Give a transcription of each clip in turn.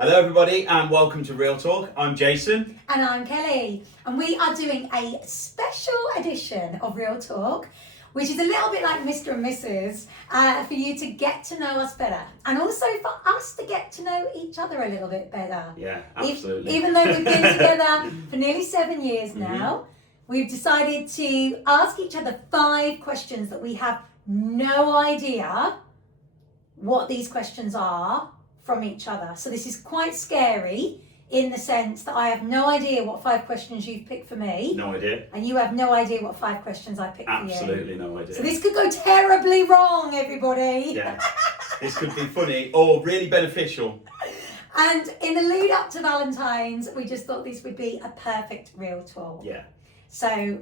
Hello everybody and welcome to Real Talk. I'm Jason. And I'm Kelly. And we are doing a special edition of Real Talk, which is a little bit like Mr. and Mrs. For you to get to know us better. And also for us to get to know each other a little bit better. Yeah, absolutely. Even though we've been together for nearly 7 years now, we've decided to ask each other 5 questions that we have no idea what these questions are from each other. So this is quite scary in the sense that I have no idea what 5 questions you've picked for me. No idea. And you have no idea what 5 questions I picked Absolutely for you. no idea. So this could go terribly wrong, everybody. Yeah. This could be funny or really beneficial. And in the lead up to Valentine's, we just thought this would be a perfect Real Talk. Yeah. So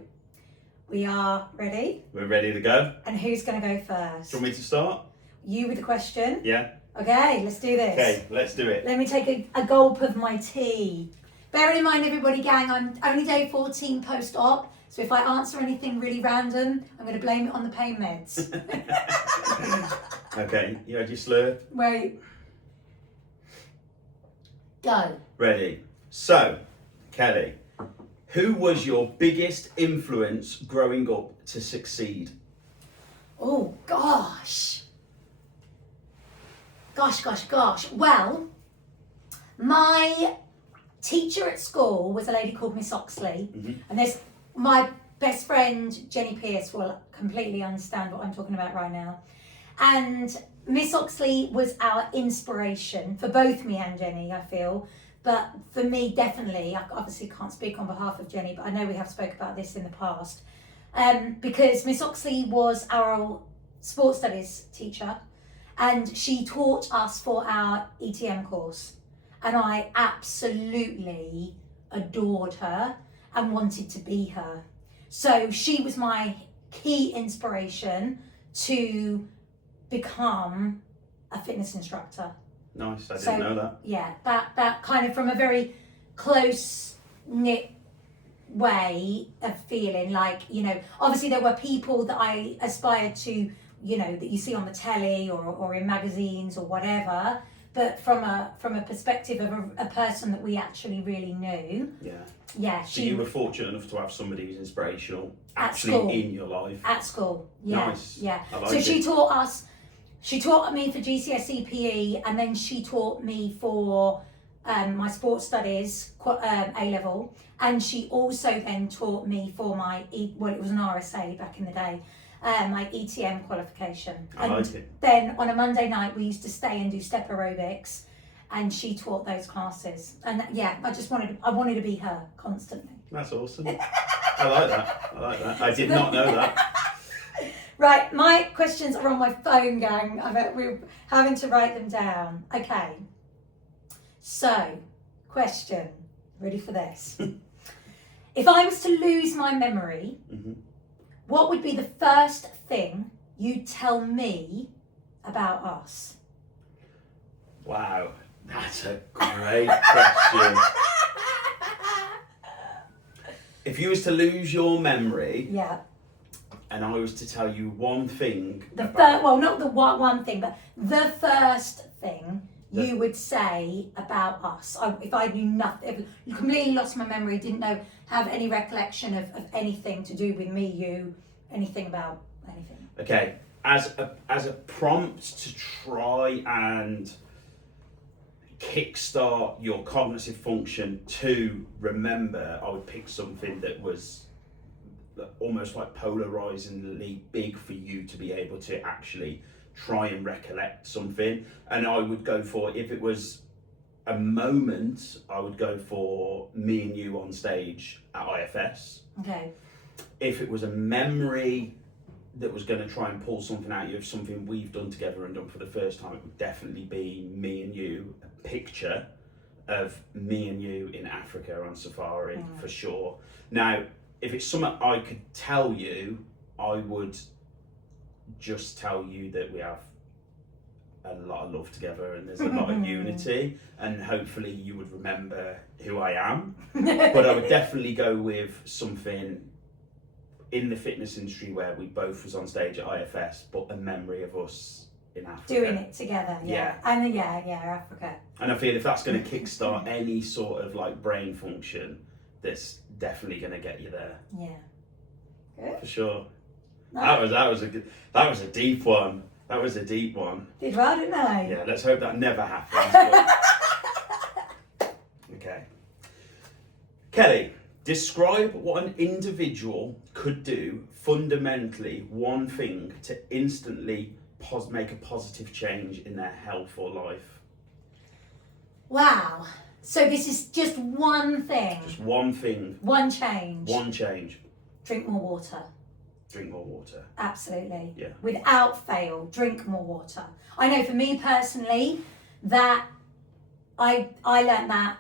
we are ready. We're ready to go. And who's going to go first? Do you want me to start? You with the question? Yeah. Okay, let's do this. Okay, let's do it. Let me take a gulp of my tea. Bearing in mind, everybody, gang, I'm only day 14 post-op, so if I answer anything really random, I'm going to blame it on the pain meds. Okay, you had your slurp? Wait. Go. Ready. So, Kelly, who was your biggest influence growing up to succeed? Oh, gosh. Gosh. Well, my teacher at school was a lady called Miss Oxley, and there's my best friend Jenny Pierce will completely understand what I'm talking about right now. And Miss Oxley was our inspiration for both me and Jenny, I feel. But for me, definitely, I obviously can't speak on behalf of Jenny, but I know we have spoke about this in the past. Because Miss Oxley was our sports studies teacher, and she taught us for our ETM course. And I absolutely adored her and wanted to be her. So she was my key inspiration to become a fitness instructor. Nice, I didn't know that. Yeah, that kind of from a very close-knit way of feeling like, you know, obviously there were people that I aspired to, you know, that you see on the telly or in magazines or whatever, but from a perspective of a person that we actually really knew. Yeah. So you were fortunate enough to have somebody who's inspirational At actually school. in your life. At school, yeah. Nice. Yeah. I like So it. she taught me for GCSE PE, and then she taught me for my sports studies, A level, and she also then taught me for my, it was an RSA back in the day, my ETM qualification. I like it. Then on a Monday night, we used to stay and do step aerobics, and she taught those classes. And yeah, I wanted to be her constantly. That's awesome. I like that. I did not know that. Right, my questions are on my phone, gang. We're having to write them down. Okay. So, question. Ready for this? If I was to lose my memory, what would be the first thing you'd tell me about us? Wow, that's a great question. If you was to lose your memory, Yeah. and I was to tell you one thing, Not the one thing, but the first thing you would say about us. If I knew nothing, if completely lost my memory, didn't have any recollection of anything to do with me, you, anything about anything. Okay, as a prompt to try and kickstart your cognitive function to remember, I would pick something that was almost like polarizingly big for you to be able to actually try and recollect something. And I would go for, if it was a moment, I would go for me and you on stage at IFS. Okay. If it was a memory that was going to try and pull something out of you of something we've done together and done for the first time, it would definitely be me and you, a picture of me and you in Africa on safari, for sure. Now, if it's something I could tell you, I would just tell you that we have a lot of love together and there's a lot of unity, and hopefully you would remember who I am. But I would definitely go with something in the fitness industry where we both was on stage at IFS, but a memory of us in Africa. Doing it together, Yeah. And Africa. And I feel if that's going to kickstart any sort of like brain function, that's definitely going to get you there. Yeah. Good. For sure. Nice. That was a deep one. That was a deep one. Did well, didn't I? Yeah, let's hope that never happens. But... Okay. Kelly, describe what an individual could do fundamentally, one thing to instantly make a positive change in their health or life. Wow. So this is just one thing. Just one thing. One change. One change. Drink more water. Drink more water. Absolutely. Yeah. Without fail, drink more water. I know for me personally that I learnt that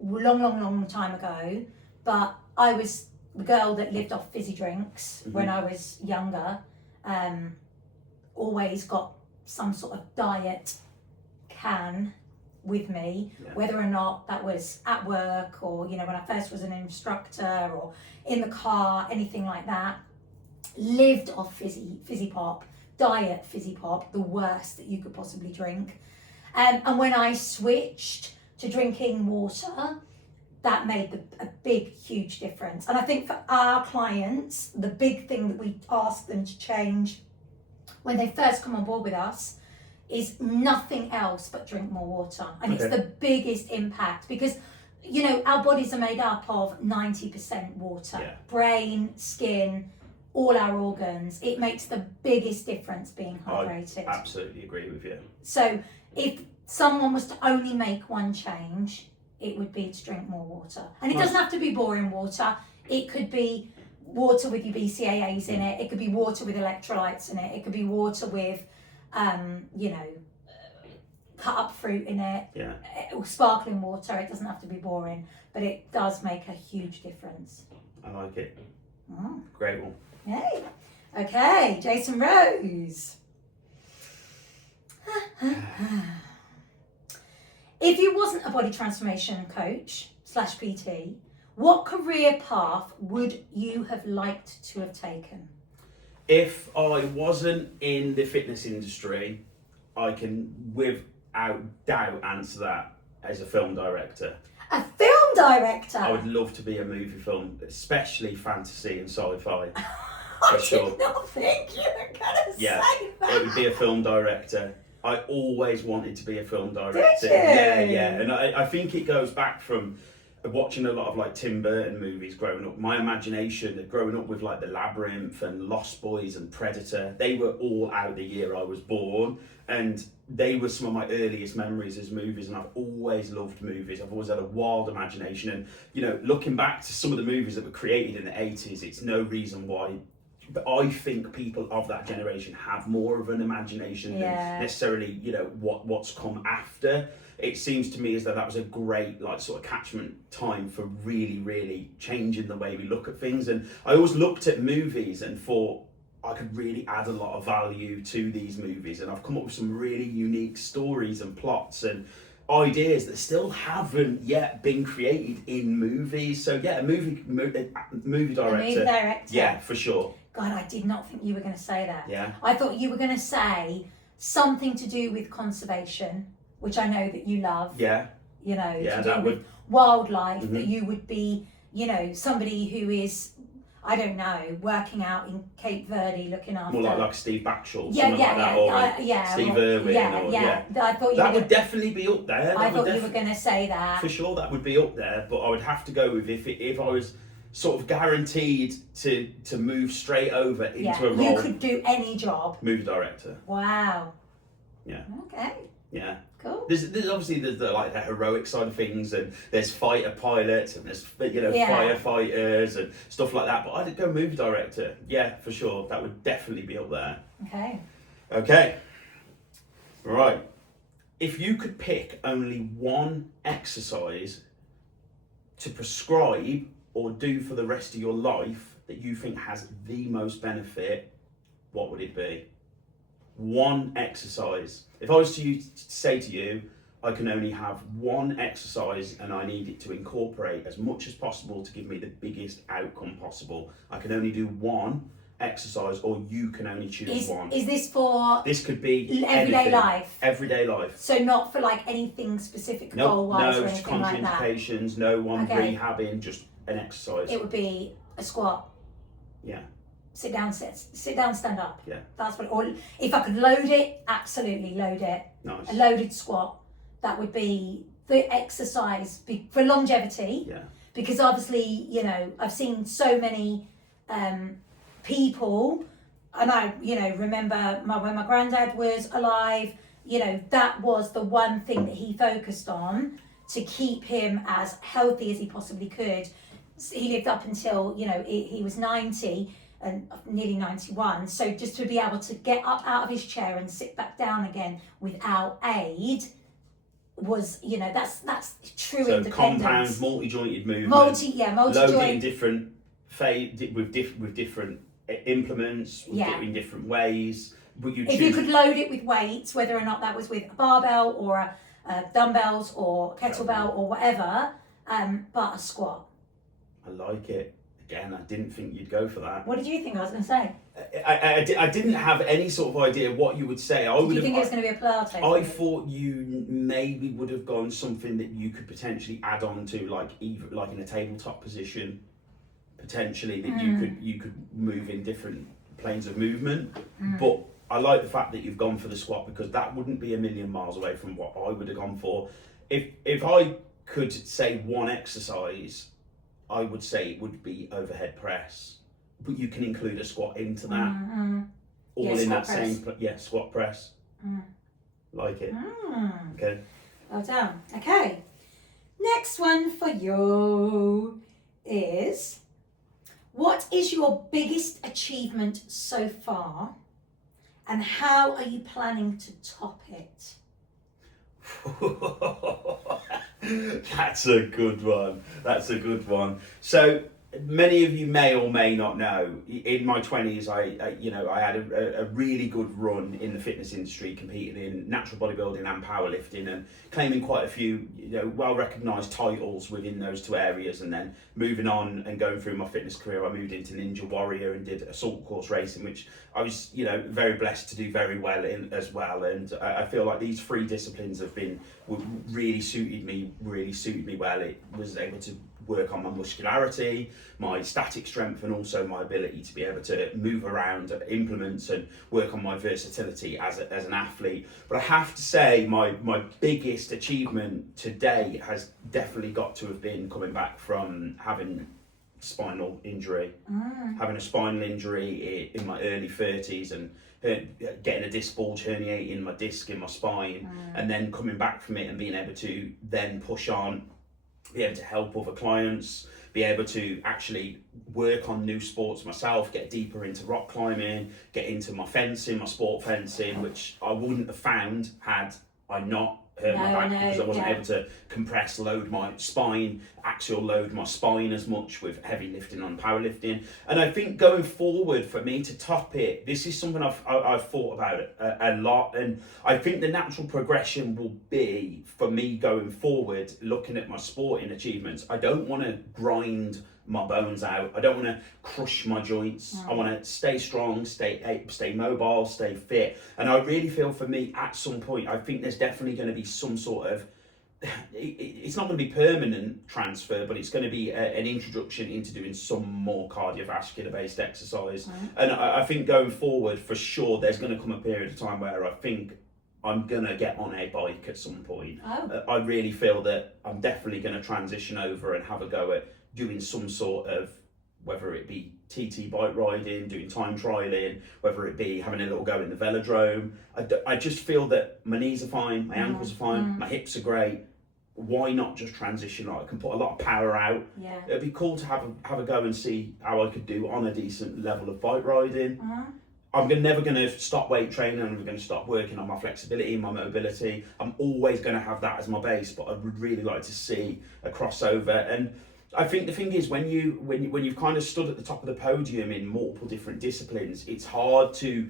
long time ago, but I was the girl that lived off fizzy drinks when I was younger. Always got some sort of diet can with me, whether or not that was at work or, when I first was an instructor or in the car, anything like that. Lived off fizzy pop, diet fizzy pop, the worst that you could possibly drink. And when I switched to drinking water, that made a big, huge difference. And I think for our clients, the big thing that we ask them to change when they first come on board with us is nothing else but drink more water. And it's the biggest impact because, our bodies are made up of 90% water. Yeah. Brain, skin, all our organs. It makes the biggest difference being hydrated. I absolutely agree with you. So if someone was to only make one change, it would be to drink more water. And it doesn't have to be boring water. It could be water with your BCAAs in it. It could be water with electrolytes in it. It could be water with, cut up fruit in it. Yeah. Or sparkling water. It doesn't have to be boring, but it does make a huge difference. I like it. Oh. Great one. Yay. Okay, Jason Rose. If you wasn't a body transformation coach / PT, what career path would you have liked to have taken? If I wasn't in the fitness industry, I can without doubt answer that as a film director. A film director? I would love to be a movie film, especially fantasy and sci-fi. I For sure. did not think you were going to say that. It would be a film director. I always wanted to be a film director. Did you? Yeah. And I think it goes back from watching a lot of like Tim Burton movies growing up. My imagination, growing up with like The Labyrinth and Lost Boys and Predator, they were all out the year I was born. And they were some of my earliest memories as movies, and I've always loved movies. I've always had a wild imagination. And, looking back to some of the movies that were created in the 80s, it's no reason why. But I think people of that generation have more of an imagination than necessarily, what's come after. It seems to me as though that was a great, sort of catchment time for really, really changing the way we look at things. And I always looked at movies and thought I could really add a lot of value to these movies. And I've come up with some really unique stories and plots and ideas that still haven't yet been created in movies. So yeah, a movie director. A movie director. Yeah, for sure. God, I did not think you were going to say that. Yeah. I thought you were going to say something to do with conservation, which I know that you love. Yeah. To do with wildlife, that you would be, somebody who is, I don't know, working out in Cape Verde looking after... More like Steve Backshall, Yeah, Steve Irwin. I thought that would definitely be up there. I thought you were going to say that. For sure, that would be up there, but I would have to go with if I was sort of guaranteed to move straight over into a role. You could do any job. Movie director. Wow. Yeah. Okay. Yeah. Cool. There's obviously the heroic side of things, and there's fighter pilots and there's firefighters and stuff like that. But I'd go movie director. Yeah, for sure. That would definitely be up there. Okay. Right. If you could pick only one exercise to prescribe or do for the rest of your life that you think has the most benefit, what would it be? One exercise. If I was to say to you, I can only have one exercise and I need it to incorporate as much as possible to give me the biggest outcome possible. I can only do one exercise, or you can only choose one. Is this for This could be everyday anything. life? Everyday life. So not for like anything specific goal-wise or No anything like that? contraindications, no one Okay. rehabbing, just an exercise. It would be a squat. Yeah. Sit down, stand up. Yeah. That's what. Or if I could load it, absolutely load it. Nice. A loaded squat. That would be the exercise for longevity. Yeah. Because obviously, you know, I've seen so many people, and I, you know, remember when my granddad was alive, you know, that was the one thing that he focused on to keep him as healthy as he possibly could. He lived up until, you know, he was 90 and nearly 91. So just to be able to get up out of his chair and sit back down again without aid was, you know, that's true So independence. compound, multi-jointed movement. Multi-joint. Loading different with different implements, in different ways. But If you could load it with weights, whether or not that was with a barbell or a dumbbells or kettlebell or whatever, but a squat. I like it. Again, I didn't think you'd go for that. What did you think I was going to say? I didn't have any sort of idea what you would say. Did you think it was going to be a Pilates? I thought you maybe would have gone something that you could potentially add on to, like in a tabletop position, potentially that you could move in different planes of movement. But I like the fact that you've gone for the squat, because that wouldn't be a million miles away from what I would have gone for. If I could say one exercise, I would say it would be overhead press, but you can include a squat into that. All in that press. Squat press. Like it. Okay. Well done. Okay. Next one for you is, what is your biggest achievement so far, and how are you planning to top it? That's a good one. So many of you may or may not know, in my 20s, I had a really good run in the fitness industry, competing in natural bodybuilding and powerlifting, and claiming quite a few, well-recognised titles within those two areas. And then moving on and going through my fitness career, I moved into Ninja Warrior and did assault course racing, which I was, very blessed to do very well in as well. And I feel like these three disciplines really suited me well. It was able to work on my muscularity, my static strength, and also my ability to be able to move around implements and work on my versatility as an athlete. But I have to say, my biggest achievement today has definitely got to have been coming back from having spinal injury, having a spinal injury in my early 30s, and getting a disc bulge, herniating my disc in my spine, and then coming back from it and being able to then push on, be able to help other clients, be able to actually work on new sports myself, get deeper into rock climbing, get into my fencing, my sport fencing, which I wouldn't have found had I not hurt my back, because I wasn't able to load my spine, axial load my spine as much with heavy lifting on powerlifting. And I think going forward, for me to top it, this is something I've thought about a lot, and I think the natural progression will be, for me going forward, looking at my sporting achievements, I don't want to grind my bones out. I don't want to crush my joints. I want to stay strong, stay mobile, stay fit. And I really feel, for me, at some point, I think there's definitely going to be some sort of, it's not going to be permanent transfer, but it's going to be an introduction into doing some more cardiovascular based exercise. And I think going forward, for sure, there's going to come a period of time where I think I'm going to get on a bike at some point. I really feel that I'm definitely going to transition over and have a go at doing some sort of, whether it be TT bike riding, doing time trialing, whether it be having a little go in the velodrome. I just feel that my knees are fine, my ankles are fine, my hips are great. Why not just transition? I can put a lot of power out. It'd be cool to have a go and see how I could do on a decent level of bike riding. I'm never going to stop weight training. I'm going to stop working on my flexibility and my mobility. I'm always going to have that as my base, but I would really like to see a crossover. And I think the thing is, when you've kind of stood at the top of the podium in multiple different disciplines, it's hard to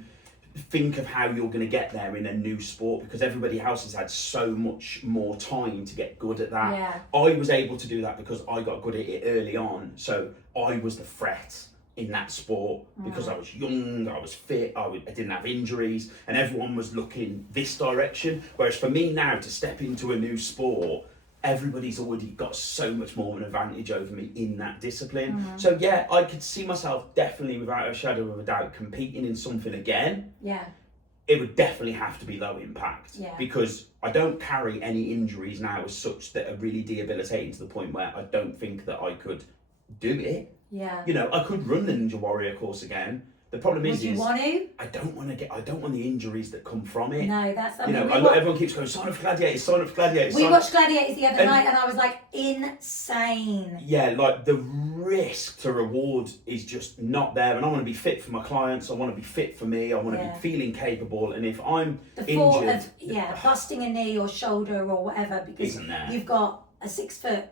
think of how you're going to get there in a new sport, because everybody else has had so much more time to get good at that. I was able to do that because I got good at it early on, so I was the threat in that sport because I was young, I was fit, I didn't have injuries, and everyone was looking this direction. Whereas for me now to step into a new sport, everybody's already got so much more of an advantage over me in that discipline. So yeah, I could see myself definitely, without a shadow of a doubt, competing in something again. Yeah. It would definitely have to be low impact, Yeah. because I don't carry any injuries now as such that are really debilitating to the point where I don't think that I could do it. Yeah. You know, I could run the Ninja Warrior course again. The problem Would is you want to? I don't want the injuries that come from it. No, that's. Everyone keeps going, sign up for Gladiators, sign up for Gladiators. We watched Gladiators the other night, and I was like, insane. Yeah, like the risk to reward is just not there. And I want to be fit for my clients. I want to be fit for me. I want to be feeling capable. And if I'm the injured, thought of busting a knee or shoulder or whatever because isn't there? You've got a 6'8"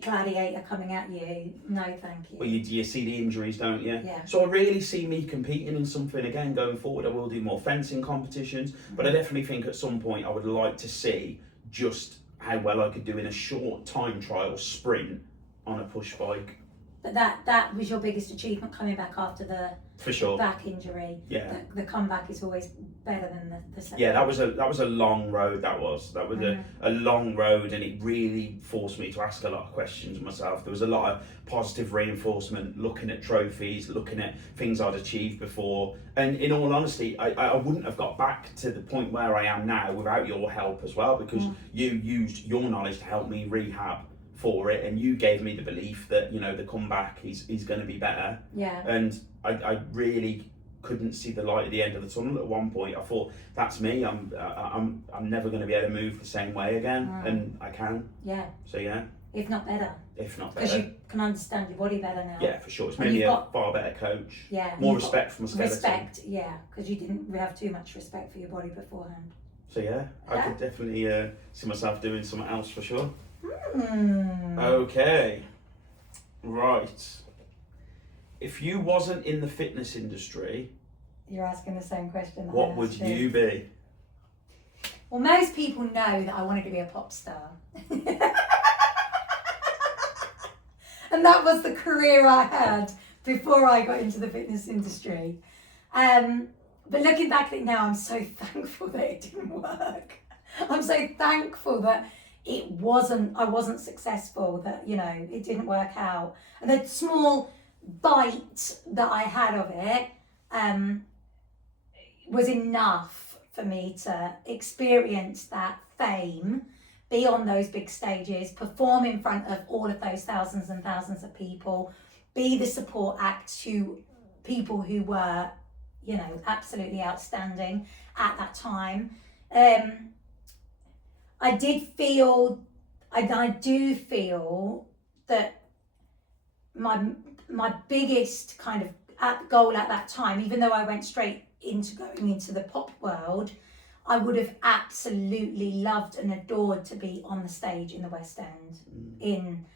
gladiator coming at you. No, thank you. Well, you see the injuries, don't you? Yeah. So I really see me competing in something again going forward. I will do more fencing competitions, but I definitely think at some point I would like to see just how well I could do in a short time trial sprint on a push bike. But that was your biggest achievement coming back after the For sure. back injury. Yeah. The comeback is always better than the second. Yeah, that was a long road. That was a long road, and it really forced me to ask a lot of questions myself. There was a lot of positive reinforcement, looking at trophies, looking at things I'd achieved before. And in all honesty, I wouldn't have got back to the point where I am now without your help as well, because you used your knowledge to help me rehab for it, and you gave me the belief that, you know, the comeback is going to be better. Yeah. And I really couldn't see the light at the end of the tunnel. At one point I thought, that's me, I'm never going to be able to move the same way again. And I can. Yeah. So yeah, if not better, because you can understand your body better now. Yeah, for sure. It's made me a far better coach. Yeah. More respect for my skeleton. Respect, yeah, because you didn't have too much respect for your body beforehand. So yeah, I could definitely see myself doing something else for sure. Mm. Okay, right. If you wasn't in the fitness industry, you're asking the same question. What would you be? Well, most people know that I wanted to be a pop star. And that was the career I had before I got into the fitness industry. But looking back at it now, I'm so thankful that it didn't work. I'm so thankful that I wasn't successful, that, you know, it didn't work out. And the small bite that I had of it was enough for me to experience that fame, be on those big stages, perform in front of all of those thousands and thousands of people, be the support act to people who were, you know, absolutely outstanding at that time. I do feel that my biggest kind of goal at that time, even though I went straight into going into the pop world, I would have absolutely loved and adored to be on the stage in the West End in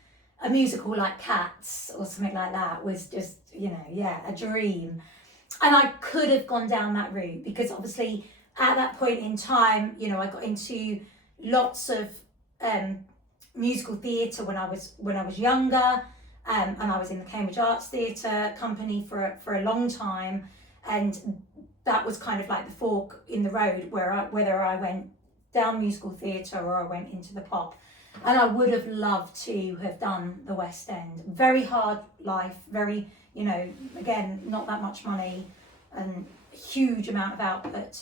a musical like Cats or something like that. Was just, you know, yeah, a dream. And I could have gone down that route, because obviously at that point in time, you know, I got into lots of musical theatre when I was younger, and I was in the Cambridge Arts Theatre Company for a long time, and that was kind of like the fork in the road whether I went down musical theatre or I went into the pop. And I would have loved to have done the West End. Very hard life, very, you know, again, not that much money and huge amount of output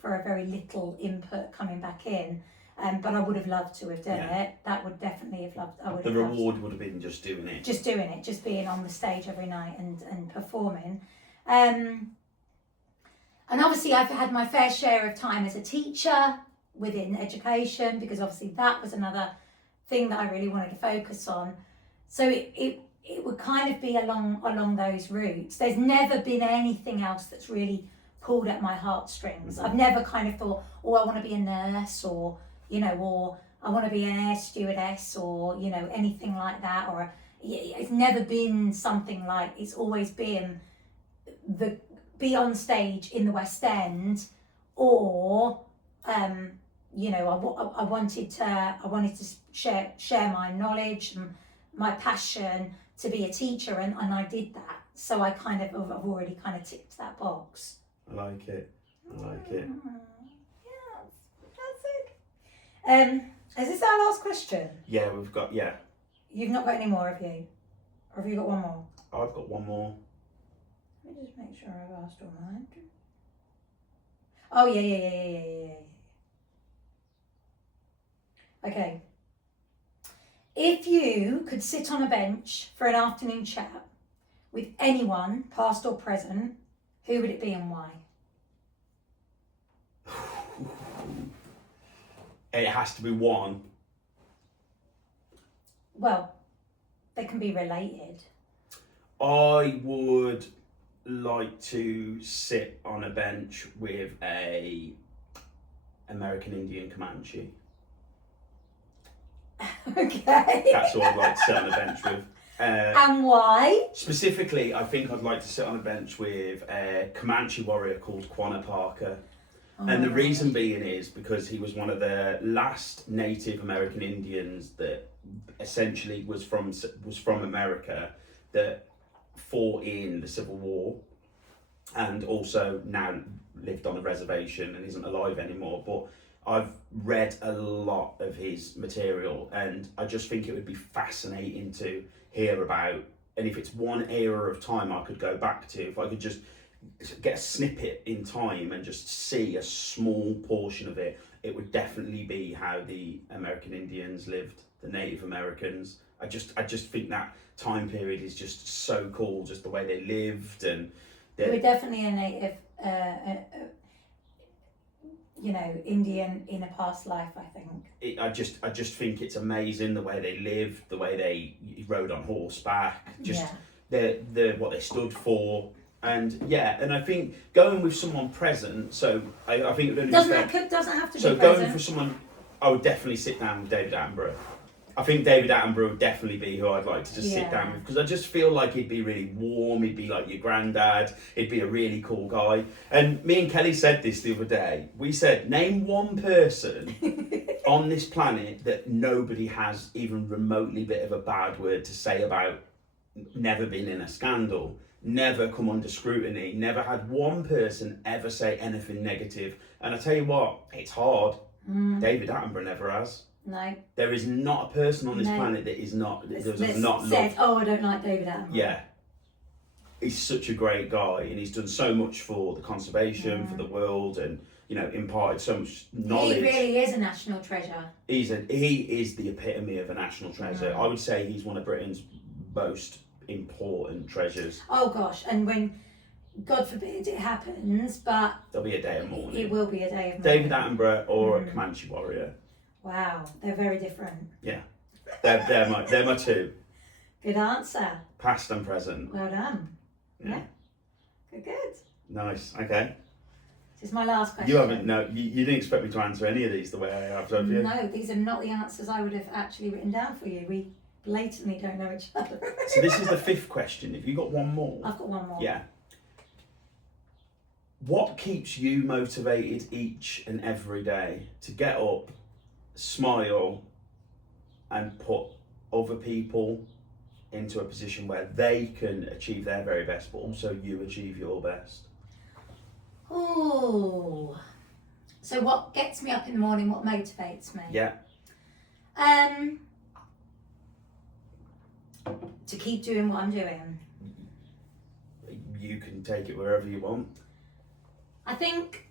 for a very little input coming back in. But I would have loved to have done it. That would definitely have loved. The reward would have been just doing it. Just doing it, just being on the stage every night and performing. And obviously I've had my fair share of time as a teacher within education, because obviously that was another thing that I really wanted to focus on. So it would kind of be along those routes. There's never been anything else that's really pulled at my heartstrings. I've never kind of thought, oh, I want to be a nurse, or, you know, or I want to be an air stewardess, or, you know, anything like that. Or it's never been something like, it's always been be on stage in the West End, or you know, I wanted to share my knowledge and my passion to be a teacher, and I did that. So I kind of have already kind of ticked that box. I like it. I like it. Yeah, that's it. Is this our last question? Yeah, we've got, yeah. You've not got any more, have you? Or have you got one more? I've got one more. Let me just make sure I've asked all mine. Oh, yeah. Okay. If you could sit on a bench for an afternoon chat with anyone, past or present, who would it be and why? It has to be one. Well, they can be related. I would like to sit on a bench with a American Indian Comanche. Okay. That's who I'd like to sit on a bench with. And why? Specifically, I think I'd like to sit on a bench with a Comanche warrior called Quanah Parker. And the reason being is because he was one of the last Native American Indians that essentially was from America that fought in the Civil War and also now lived on a reservation and isn't alive anymore. But I've read a lot of his material and I just think it would be fascinating to hear about. And if it's one era of time I could go back to, if I could just get a snippet in time and just see a small portion of it, it would definitely be how the American Indians lived, the Native Americans. I just think that time period is just so cool, just the way they lived. And we're definitely a native Indian in a past life, I think. I just think it's amazing the way they lived, the way they rode on horseback, just the what they stood for. And I think going with someone present, so I think it would only doesn't have to be so present. going for someone, I would definitely sit down with David Attenborough. I think David Attenborough would definitely be who I'd like to just sit down with, because I just feel like he'd be really warm, he'd be like your granddad, he'd be a really cool guy. And me and Kelly said this the other day. We said, name one person on this planet that nobody has even remotely bit of a bad word to say about, never been in a scandal, never come under scrutiny, never had one person ever say anything negative. And I tell you what, it's hard. David Attenborough never has. No. There is not a person on this planet that is not said, oh, I don't like David Attenborough. Yeah. He's such a great guy and he's done so much for the conservation, for the world, and imparted so much knowledge. He really is a national treasure. He is the epitome of a national treasure. I would say he's one of Britain's most important treasures. Oh gosh, and when, God forbid it happens, but there'll be a day of mourning. It will be a day of mourning. David Attenborough or a Comanche warrior. Wow, they're very different. Yeah, they're my two. Good answer. Past and present. Well done. Yeah. Good. Nice. Okay. This is my last question. You haven't. No, you didn't expect me to answer any of these the way I have, have you? No, these are not the answers I would have actually written down for you. We blatantly don't know each other. So this is the fifth question. Have you got one more? I've got one more. Yeah. What keeps you motivated each and every day to get up, smile, and put other people into a position where they can achieve their very best, but also you achieve your best? Oh. So what gets me up in the morning? What motivates me? Yeah. To keep doing what I'm doing. You can take it wherever you want. I think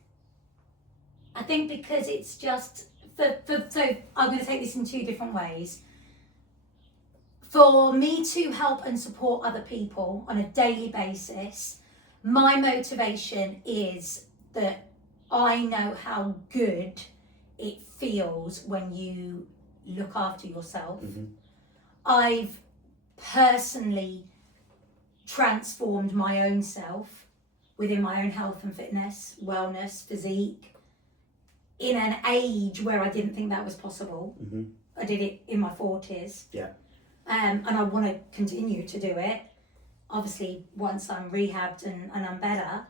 because it's just so I'm going to take this in two different ways. For me to help and support other people on a daily basis, my motivation is that I know how good it feels when you look after yourself. Mm-hmm. I've personally transformed my own self within my own health and fitness, wellness, physique, in an age where I didn't think that was possible. Mm-hmm. I did it in my 40s. Yeah. And I want to continue to do it, obviously, once I'm rehabbed and I'm better.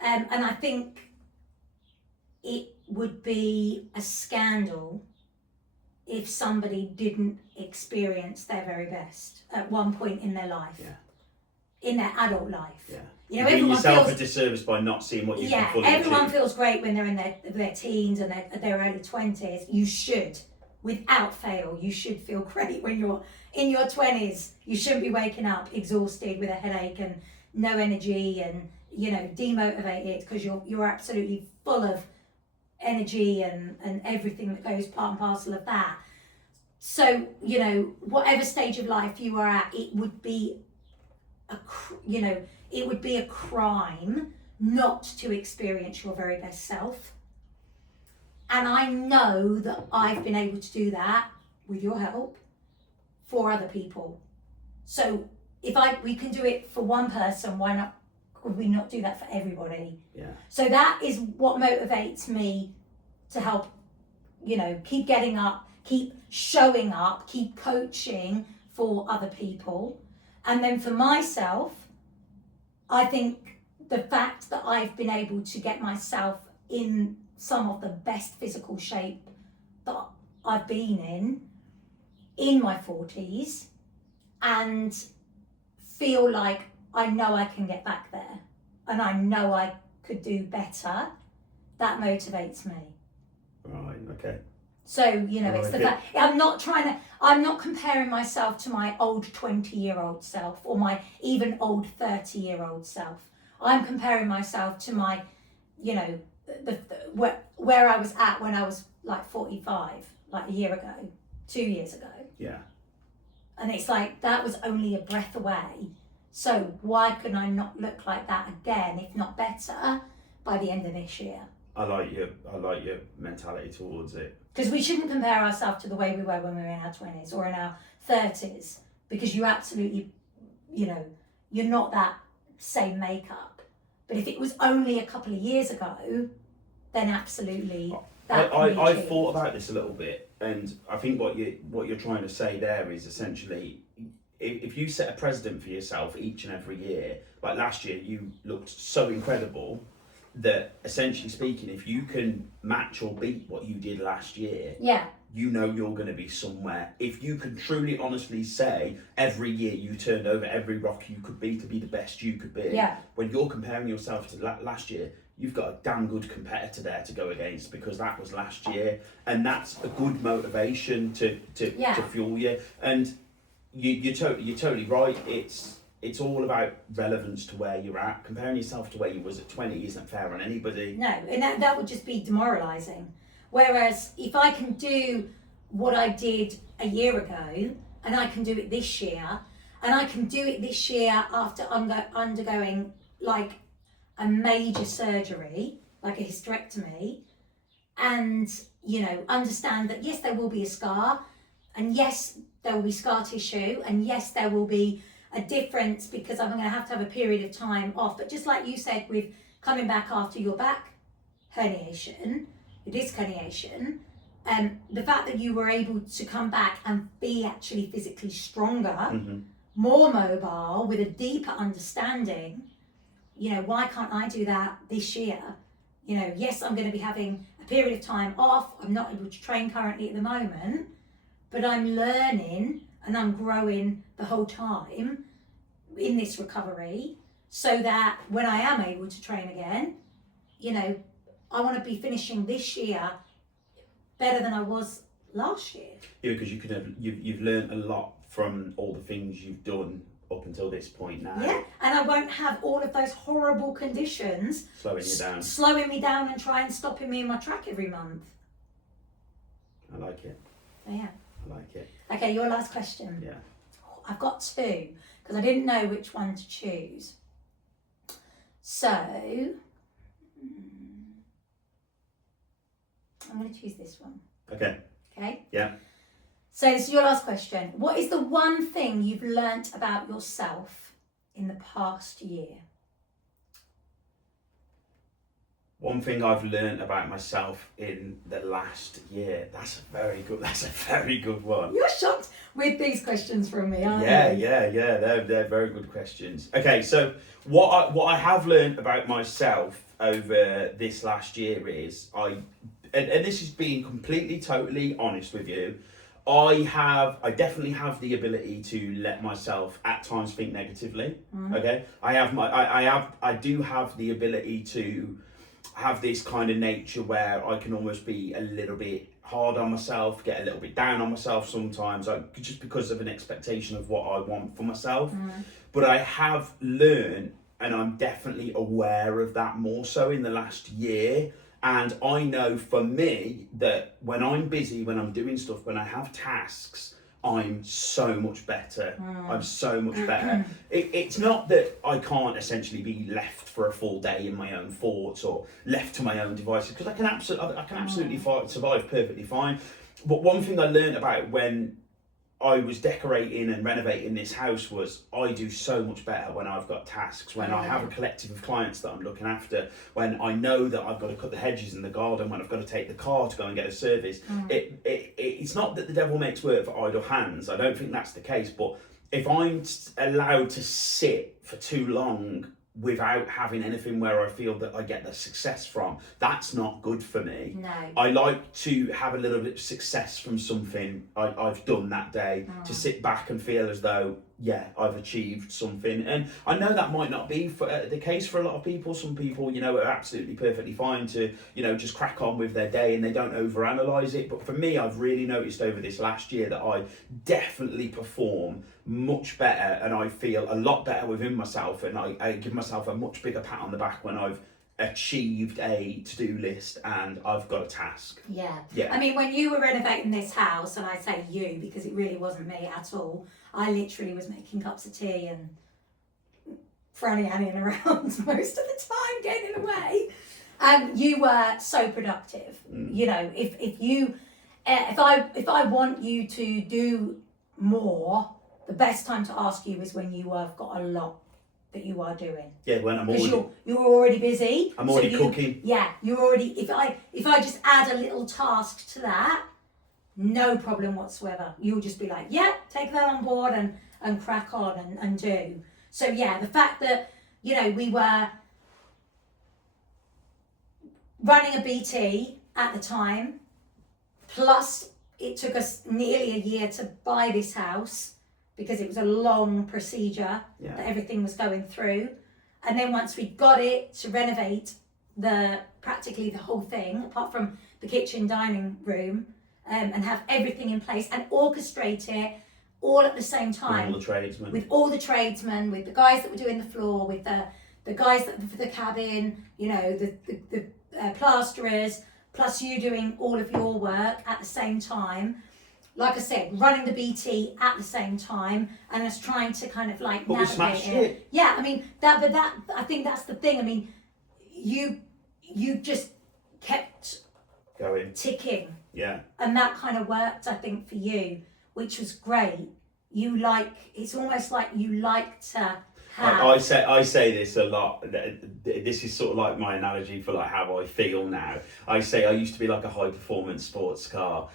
And I think it would be a scandal if somebody didn't experience their very best at one point in their life. Yeah. in their adult life. Yeah. You know, You're doing everyone yourself feels a disservice by not seeing what you can yeah, fully everyone achieve. feels great when they're in their teens and their early 20s. You should, without fail, you should feel great when you're in your 20s. You shouldn't be waking up exhausted with a headache and no energy and, you know, demotivated, because you're absolutely full of energy and everything that goes part and parcel of that. So, you know, whatever stage of life you are at, it would be it would be a crime not to experience your very best self. And I know that I've been able to do that with your help for other people. So if we can do it for one person, why not could we not do that for everybody? Yeah. So that is what motivates me to help, you know, keep getting up, keep showing up, keep coaching for other people. And then for myself, I think the fact that I've been able to get myself in some of the best physical shape that I've been in my 40s, and feel like I know I can get back there and I know I could do better, that motivates me. Right, okay. So, you know, it's the fact, I'm not comparing myself to my old 20-year-old self or my even old 30-year-old self. I'm comparing myself to my, you know, where I was at when I was like 45, like a year ago, 2 years ago. Yeah. And it's like, that was only a breath away. So why couldn't I not look like that again, if not better, by the end of this year? I like your mentality towards it. Because we shouldn't compare ourselves to the way we were when we were in our 20s or in our 30s, because you absolutely, you know, you're not that same makeup. But if it was only a couple of years ago, then absolutely that can be I achieved. thought about this a little bit, and I think what you're trying to say there is essentially, if you set a precedent for yourself each and every year, like last year you looked so incredible, that essentially speaking, if you can match or beat what you did last year, yeah, you know you're going to be somewhere. If you can truly honestly say every year you turned over every rock you could be to be the best you could be, yeah, when you're comparing yourself to last year, you've got a damn good competitor there to go against, because that was last year, and that's a good motivation to fuel you. And you're totally right. It's all about relevance to where you're at. Comparing yourself to where you was at 20 isn't fair on anybody. no, and that would just be demoralising. Whereas if I can do what I did a year ago, and I can do it this year, and I can do it this year after undergoing like a major surgery, like a hysterectomy, and, you know, understand that yes, there will be a scar, and yes, there will be scar tissue, and yes, there will be a difference because I'm going to have a period of time off. But just like you said, with coming back after your back herniation, your disc herniation, the fact that you were able to come back and be actually physically stronger, more mobile, with a deeper understanding, you know, why can't I do that this year? You know, yes, I'm going to be having a period of time off. I'm not able to train currently at the moment, but I'm learning and I'm growing the whole time in this recovery, so that when I am able to train again, you know, I want to be finishing this year better than I was last year. Yeah, because you've learned a lot from all the things you've done up until this point now. Yeah, and I won't have all of those horrible conditions slowing me down and stopping me in my track every month. I like it. Yeah. I like it. Okay, your last question. Yeah. I've got two, because I didn't know which one to choose. So, I'm going to choose this one. Okay. Okay? Yeah. So this is your last question. What is the one thing you've learnt about yourself in the past year? One thing I've learned about myself in the last year. That's a very good one. You're shocked with these questions from me, aren't you? Yeah. They're very good questions. Okay, so what I have learned about myself over this last year is and this is being completely, totally honest with you, I definitely have the ability to let myself at times think negatively. Okay, I do have the ability to have this kind of nature where I can almost be a little bit hard on myself, get a little bit down on myself sometimes, just because of an expectation of what I want for myself. But I have learned, and I'm definitely aware of that more so in the last year. And I know for me that when I'm busy, when I'm doing stuff, when I have tasks, I'm so much better. I'm so much better. It's not that I can't essentially be left for a full day in my own thoughts or left to my own devices, because I can absolutely survive perfectly fine. But one thing I learned about when I was decorating and renovating this house was I do so much better when I've got tasks, when I have a collective of clients that I'm looking after, when I know that I've got to cut the hedges in the garden, when I've got to take the car to go and get a service. It's not that the devil makes work for idle hands. I don't think that's the case. But if I'm allowed to sit for too long without having anything where I feel that I get the success from, that's not good for me. No. I like to have a little bit of success from something I've done that day, to sit back and feel as though, yeah, I've achieved something. And I know that might not be the case for a lot of people. Some people, are absolutely perfectly fine to, just crack on with their day and they don't overanalyze it. But for me, I've really noticed over this last year that I definitely perform much better and I feel a lot better within myself, and I give myself a much bigger pat on the back when I've achieved a to-do list and I've got a task. Yeah. Yeah. I mean, when you were renovating this house, and I say you because it really wasn't me at all, I literally was making cups of tea and franny-anning around most of the time, getting in the way. And you were so productive. If I want you to do more, the best time to ask you is when you have got a lot that you are doing. Yeah, when I'm already... You're already busy. I'm already cooking. Yeah, you're already... If I just add a little task to that, no problem whatsoever. You'll just be like, yeah, take that on board and crack on and do. So yeah, the fact that, we were running a BT at the time, plus it took us nearly a year to buy this house because it was a long procedure that everything was going through. And then once we got it to renovate practically the whole thing, apart from the kitchen dining room, and have everything in place and orchestrate it all at the same time. With all the tradesmen, with the guys that were doing the floor, with the guys that for the cabin, the plasterers, plus you doing all of your work at the same time. Like I said, running the BT at the same time and us trying to kind of like but navigate it. Yeah, I mean that I think that's the thing. I mean, you just kept going, ticking. Yeah. And that kind of worked, I think, for you, which was great. It's almost like you like to have... I say this a lot. This is sort of like my analogy for like how I feel now. I say I used to be like a high performance sports car,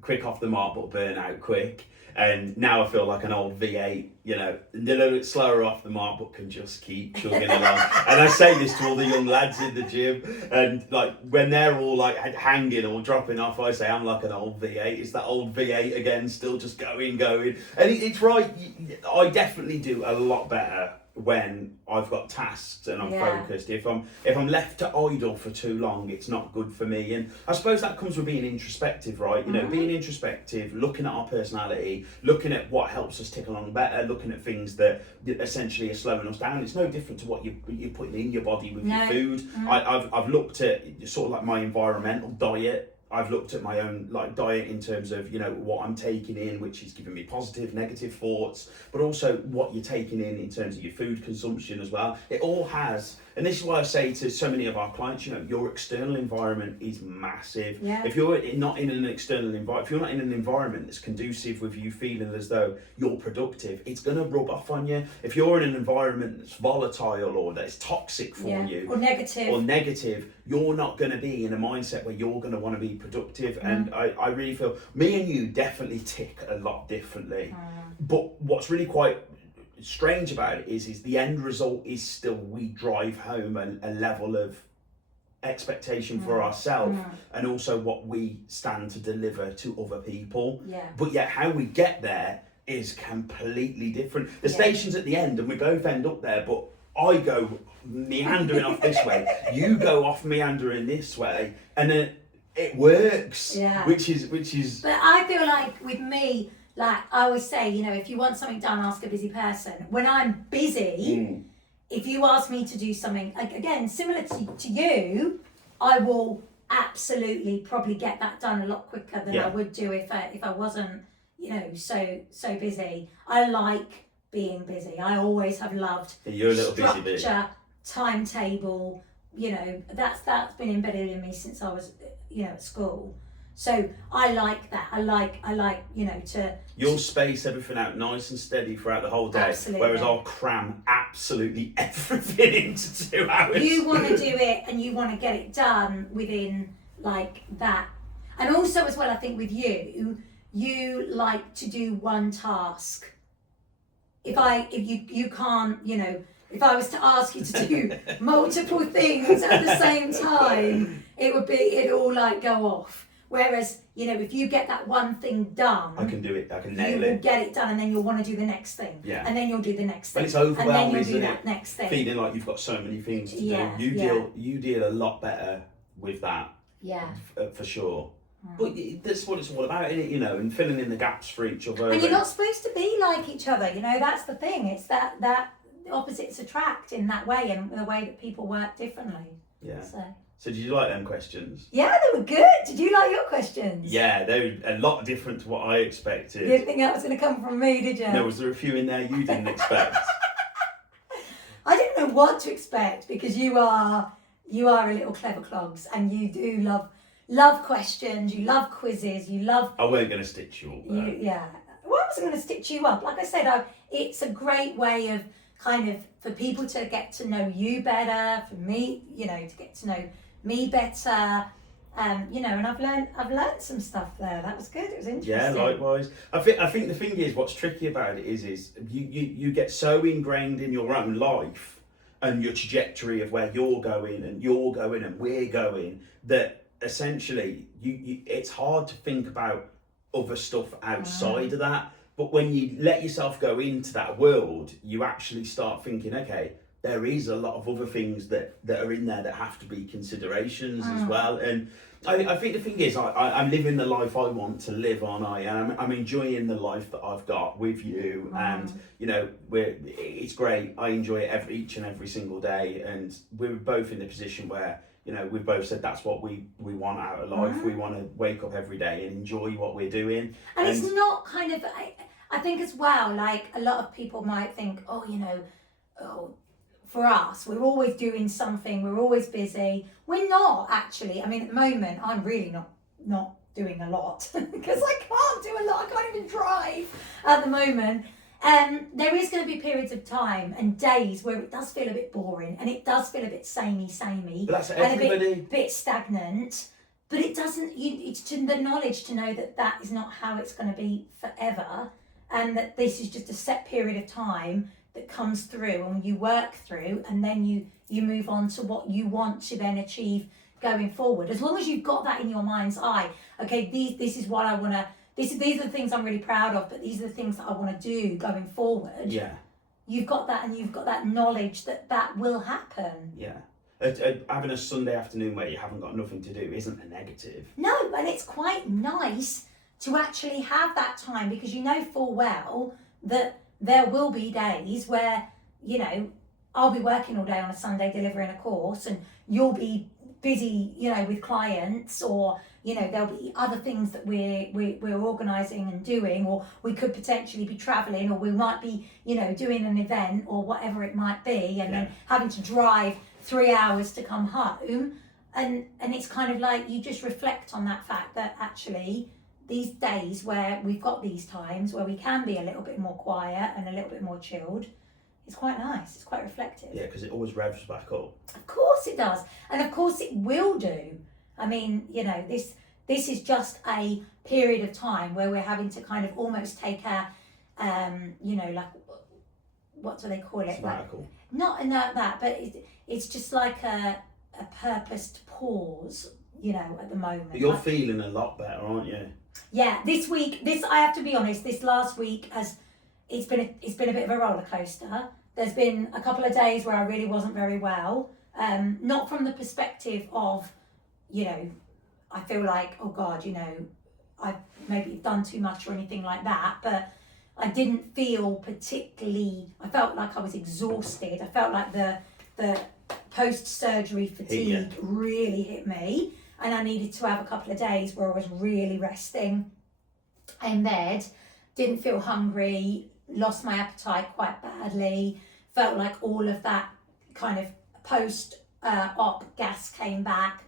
quick off the mark but burn out quick. And now I feel like an old V8, a little bit slower off the mark, but can just keep chugging along. And I say this to all the young lads in the gym, and like when they're all like hanging or dropping off, I say I'm like an old V8. It's that old V8 again, still just going. And it's right. I definitely do a lot better when I've got tasks and I'm focused. If I'm left to idle for too long, it's not good for me. And I suppose that comes with being introspective, right? Being introspective, looking at our personality, looking at what helps us tick along better, looking at things that essentially are slowing us down. It's no different to what you're putting in your body with your food. I've looked at sort of like my environmental diet. I've looked at my own like diet in terms of what I'm taking in, which is giving me positive, negative thoughts, but also what you're taking in terms of your food consumption as well. It all has, and this is why I say to so many of our clients, your external environment is massive. Yeah. If you're not in an external environment, if you're not in an environment that's conducive with you feeling as though you're productive, it's going to rub off on you. If you're in an environment that's volatile or that's toxic for you, or negative, you're not going to be in a mindset where you're going to want to be productive. And I really feel me and you definitely tick a lot differently. But what's really quite strange about it is the end result is still we drive home a level of expectation for ourselves, and also what we stand to deliver to other people. Yeah. But yet how we get there is completely different. The station's at the end and we both end up there, but I go meandering off this way, you go off meandering this way, and then it works. Yeah. Which is But I feel like with me, like I always say, you know, if you want something done, ask a busy person. When I'm busy, if you ask me to do something, like again, similar to you, I will absolutely probably get that done a lot quicker than I would do if I wasn't, you know, so busy. I like being busy. I always have loved you're a little busy bee. Structure, timetable. You know, that's been embedded in me since I was, you know, at school. So I like that. I like, you know, You'll space everything out nice and steady throughout the whole day. Absolutely. Whereas I'll cram absolutely everything into 2 hours. You want to do it and you want to get it done within like that. And also as well, I think with you like to do one task. If you can't, you know, if I was to ask you to do multiple things at the same time, it'd all like go off. Whereas, you know, if you get that one thing done, I can do it. I can nail you will it. get it done, and then you'll want to do the next thing. Yeah. And then you'll do the next thing. But it's overwhelming, and then you'll do isn't that it? next thing. Feeling like you've got so many things to do. You deal a lot better with that. Yeah. For sure. But that's what it's all about, isn't it? You know, and filling in the gaps for each other. And you're not supposed to be like each other. You know, that's the thing. It's that opposites attract in that way, and the way that people work differently. Yeah. So did you like them questions? yeah, they were good. Did you like your questions? Yeah, they were a lot different to what I expected. You didn't think that was going to come from me, did you? No, was there a few in there you didn't expect? I didn't know what to expect because you are a little clever clogs, and you do love questions. You love quizzes. You love. I weren't going to stitch you up. Yeah. Well, I wasn't going to stitch you up. Like I said, it's a great way of kind of for people to get to know you better. For me, you know, to get to know me better. You know, and I've learned some stuff there. That was good. It was interesting. Yeah, likewise. I think the thing is, what's tricky about it is you get so ingrained in your own life and your trajectory of where you're going and we're going that essentially it's hard to think about other stuff outside of that. But when you let yourself go into that world, you actually start thinking, okay, there is a lot of other things that are in there that have to be considerations as well. And I think the thing is, I'm living the life I want to live, aren't I? And I'm enjoying the life that I've got with you. And, you know, it's great. I enjoy it each and every single day. And we're both in the position where, you know, we've both said that's what we want out of life. We want to wake up every day and enjoy what we're doing. And it's not kind of, I think as well, like a lot of people might think, oh, you know, for us, we're always doing something, we're always busy. We're not actually. I mean, at the moment, I'm really not doing a lot because I can't do a lot. I can't even drive at the moment. There is going to be periods of time and days where it does feel a bit boring and it does feel a bit samey, but that's everybody. And a bit stagnant. But it doesn't. It's to the knowledge to know that is not how it's going to be forever, and that this is just a set period of time that comes through and you work through, and then you move on to what you want to then achieve going forward. As long as you've got that in your mind's eye, okay, this is what I want to. These are the things I'm really proud of, but these are the things that I want to do going forward. Yeah. You've got that, and you've got that knowledge that will happen. Yeah. Having a Sunday afternoon where you haven't got nothing to do isn't a negative. No, and it's quite nice to actually have that time, because you know full well that there will be days where, you know, I'll be working all day on a Sunday delivering a course, and you'll be busy, you know, with clients, or, you know, there'll be other things that we're organising and doing, or we could potentially be travelling, or we might be, you know, doing an event or whatever it might be, and then having to drive 3 hours to come home, and it's kind of like you just reflect on that fact that actually these days where we've got these times where we can be a little bit more quiet and a little bit more chilled, it's quite nice, it's quite reflective. Yeah, because it always revs back up. Of course it does, and of course it will do. I mean, you know, this is just a period of time where we're having to kind of almost take a, you know, like, what do they call it? Sabbatical. Like, not that, but it's just like a a purposed pause, you know, at the moment. But you're feeling a lot better, aren't you? Yeah, this week, I have to be honest, this last week it's been a bit of a roller coaster. There's been a couple of days where I really wasn't very well. Not from the perspective of, you know, I feel like, oh God, you know, I've maybe done too much or anything like that, but I didn't feel particularly, I felt like I was exhausted. I felt like the post-surgery fatigue really hit me, and I needed to have a couple of days where I was really resting in bed, didn't feel hungry, lost my appetite quite badly, felt like all of that kind of post-op gas came back,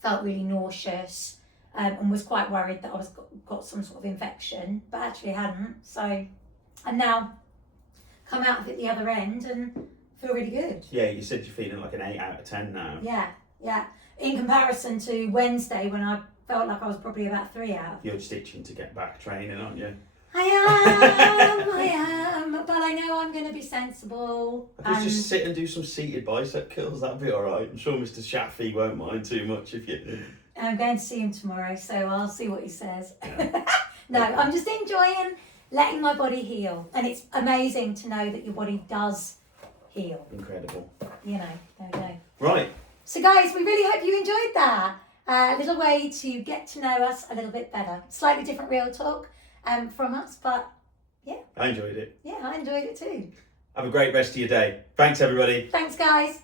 felt really nauseous, and was quite worried that I was got some sort of infection, but actually hadn't. So, and now come out of it the other end and feel really good. Yeah, you said you're feeling like an 8 out of 10 now. Yeah. In comparison to Wednesday when I felt like I was probably about 3 out. You're just itching to get back training, aren't you? I am, but I know I'm going to be sensible. I could just sit and do some seated bicep curls, that'd be alright. I'm sure Mr. Shafi won't mind too much if you... I'm going to see him tomorrow, so I'll see what he says. Yeah. No, I'm just enjoying letting my body heal. And it's amazing to know that your body does heal. Incredible. You know, there we go. Right. So guys, we really hope you enjoyed that. A little way to get to know us a little bit better. Slightly different real talk from us, but yeah. I enjoyed it. Yeah, I enjoyed it too. Have a great rest of your day. Thanks, everybody. Thanks, guys.